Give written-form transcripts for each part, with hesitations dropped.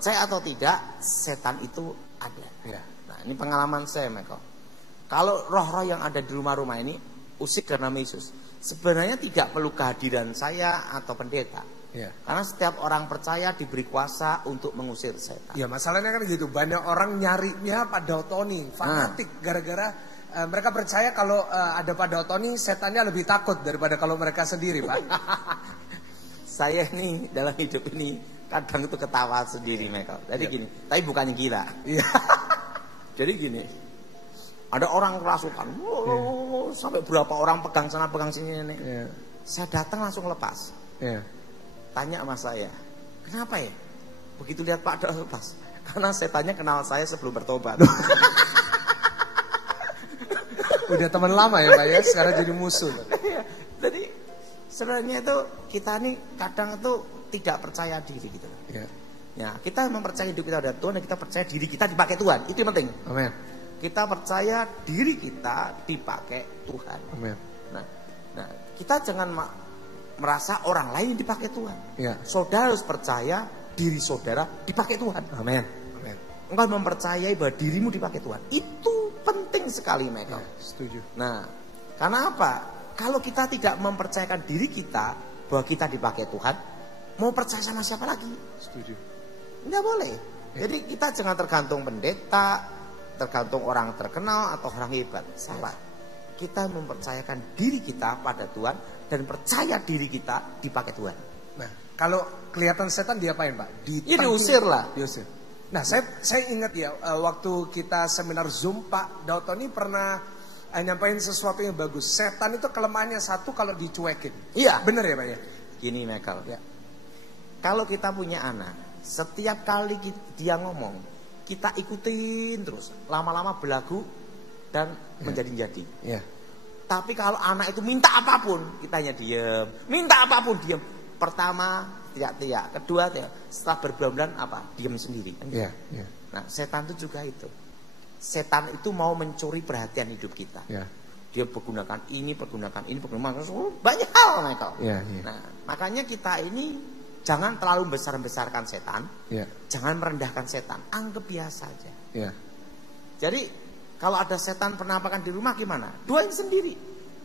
Percaya atau tidak, setan itu ada. Ya. Nah, ini pengalaman saya, Michael. Kalau roh-roh yang ada di rumah-rumah ini, usik karena Yesus, sebenarnya tidak perlu kehadiran saya atau pendeta. Ya. Karena setiap orang percaya diberi kuasa untuk mengusir setan. Ya, masalahnya kan gitu. Banyak orang nyarinya Pak Dautoni, fanatik, gara-gara mereka percaya kalau ada Pak Dautoni, setannya lebih takut daripada kalau mereka sendiri, Pak. Saya ini dalam hidup ini kadang itu ketawa sendiri, Michael. Jadi gini, tapi bukannya gila. Iya. Jadi gini, ada orang kerasukan, sampai berapa orang pegang sana pegang sini ini. Saya datang langsung lepas. Tanya sama saya, kenapa ya? Begitu lihat Pak Daud lepas. Karena setannya kenal saya sebelum bertobat. Udah teman lama ya Pak ya, sekarang jadi musuh. Jadi sebenarnya itu kita nih kadang itu tidak percaya diri gitu. Ya, kita mempercayai hidup kita ada Tuhan dan kita percaya diri kita dipakai Tuhan. Itu yang penting. Amin. Kita percaya diri kita dipakai Tuhan. Amin. Nah, kita jangan merasa orang lain dipakai Tuhan. Saudara harus percaya diri saudara dipakai Tuhan. Amin. Engkau mempercayai bahwa dirimu dipakai Tuhan. Itu penting sekali, Michael. Setuju. Nah, karena apa? Kalau kita tidak mempercayakan diri kita bahwa kita dipakai Tuhan, mau percaya sama siapa lagi? Setuju. Tidak boleh. Jadi kita jangan tergantung pendeta, tergantung orang terkenal atau orang hebat. Salah. Kita mempercayakan diri kita pada Tuhan dan percaya diri kita dipakai Tuhan. Nah, kalau kelihatan setan diapain, Pak? Diusir lah. Diusir. Nah, saya ingat ya, waktu kita seminar Zoom, Pak Dautoni pernah nyampain sesuatu yang bagus. Setan itu kelemahannya satu, kalau dicuekin. Iya. Bener ya, Pak ya? Gini, Michael. Kalau kita punya anak, setiap kali dia ngomong, kita ikutin terus. Lama-lama belagu dan menjadi-jadi. Tapi kalau anak itu minta apapun, kita hanya diem. Minta apapun, diem. Pertama, teriak-teriak. Kedua, teriak. Setelah berbulan-bulan, diem sendiri. Nah, setan itu juga itu. Setan itu mau mencuri perhatian hidup kita. Dia pergunakan ini, pergunakan banyak hal, Michael. Nah, makanya kita ini jangan terlalu besar-besarkan setan. Jangan merendahkan setan. Anggap biasa aja. Jadi kalau ada setan penampakan di rumah gimana? Doain sendiri.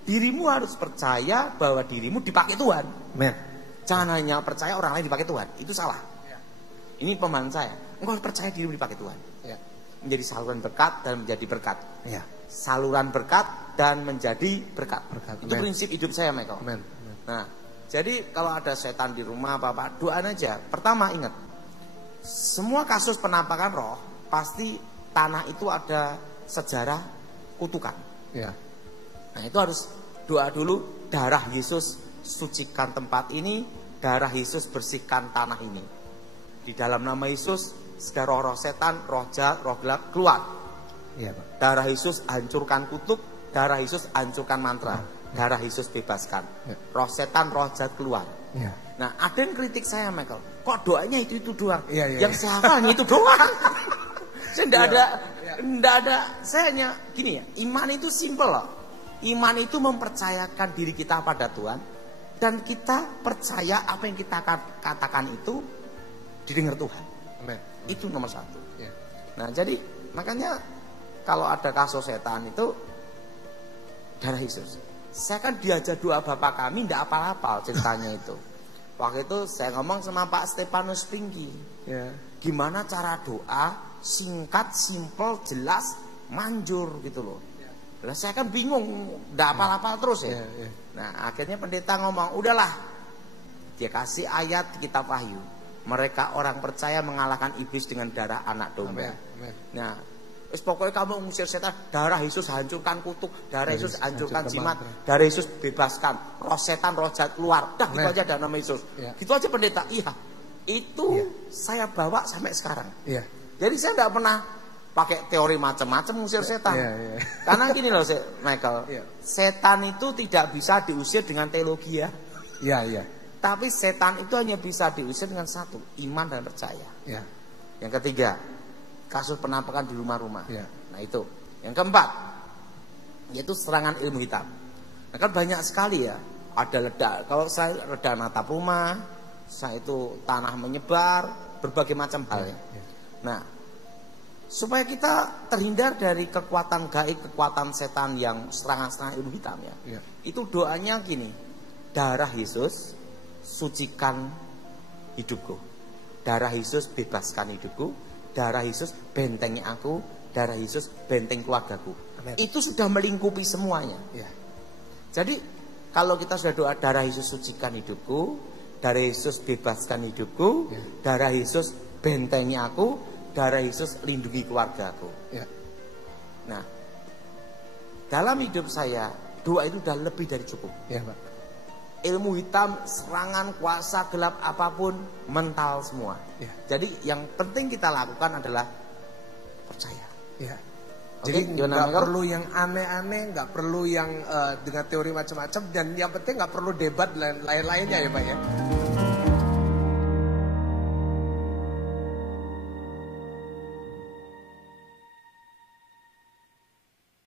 Dirimu harus percaya bahwa dirimu dipakai Tuhan. Jangan hanya percaya orang lain dipakai Tuhan. Itu salah. Ini pemahaman saya. Engkau harus percaya dirimu dipakai Tuhan. Menjadi saluran berkat dan menjadi berkat. Saluran berkat dan menjadi berkat. Itu prinsip hidup saya, Michael. Nah, jadi kalau ada setan di rumah apa-apa, doain aja. Pertama ingat, semua kasus penampakan roh pasti tanah itu ada sejarah kutukan. Nah, itu harus doa dulu, darah Yesus sucikan tempat ini, darah Yesus bersihkan tanah ini. Di dalam nama Yesus, segala roh-roh setan, roh jahat, roh gelap keluar. Darah Yesus hancurkan kutub, darah Yesus hancurkan mantra, darah Yesus bebaskan. Roh setan, roh jahat keluar. Nah, ada yang kritik saya, Michael. Kok doanya itu doang? Yang saya hafalnya itu doang. Saya enggak ada. Saya hanya gini ya. Iman itu simpel loh. Iman itu mempercayakan diri kita pada Tuhan dan kita percaya apa yang kita katakan itu didengar Tuhan. Itu nomor satu. Nah, jadi makanya kalau ada kasus setan itu darah Yesus. Saya kan diajar doa Bapak kami, tidak apal-apal ceritanya itu. Waktu itu saya ngomong sama Pak Stefanus Pinggi. Gimana cara doa singkat, simpel, jelas, manjur gitu loh. Lah saya kan bingung, tidak apal-apal terus ya. Nah, akhirnya pendeta ngomong, udahlah. Dia kasih ayat kitab Wahyu. Mereka orang percaya mengalahkan iblis dengan darah anak domba. Nah, pokoknya kamu mengusir setan, darah Yesus hancurkan kutuk, darah Yesus hancurkan jimat, darah Yesus bebaskan, roh setan, roh jahat keluar. Dah gitu aja dalam nama Yesus. Gitu aja pendeta. Itu saya bawa sampai sekarang. Jadi saya tidak pernah pakai teori macam-macam mengusir setan. Karena gini loh, Michael, setan itu tidak bisa diusir dengan teologi ya. Tapi setan itu hanya bisa diusir dengan satu, iman dan percaya. Yang ketiga, kasus penampakan di rumah-rumah. Nah itu. Yang keempat, yaitu serangan ilmu hitam. Nah kan banyak sekali ya. Ada ledak. Kalau saya ledakan atap rumah, saya itu tanah menyebar, berbagai macam hal ya. Nah, supaya kita terhindar dari kekuatan gaib, kekuatan setan yang serangan-serangan ilmu hitam ya. Itu doanya gini, darah Yesus sucikan hidupku, darah Yesus bebaskan hidupku, darah Yesus bentengi aku, darah Yesus benteng keluargaku. Amen. Itu sudah melingkupi semuanya. Jadi kalau kita sudah doa darah Yesus sucikan hidupku, darah Yesus bebaskan hidupku, darah Yesus bentengi aku, darah Yesus lindungi keluargaku. Nah, dalam hidup saya doa itu sudah lebih dari cukup. Pak. Ilmu hitam, serangan, kuasa gelap apapun mental semua. Jadi yang penting kita lakukan adalah percaya. Jadi nggak perlu yang aneh-aneh, nggak perlu yang dengan teori macam-macam, dan yang penting nggak perlu debat lain-lainnya ya Pak ya.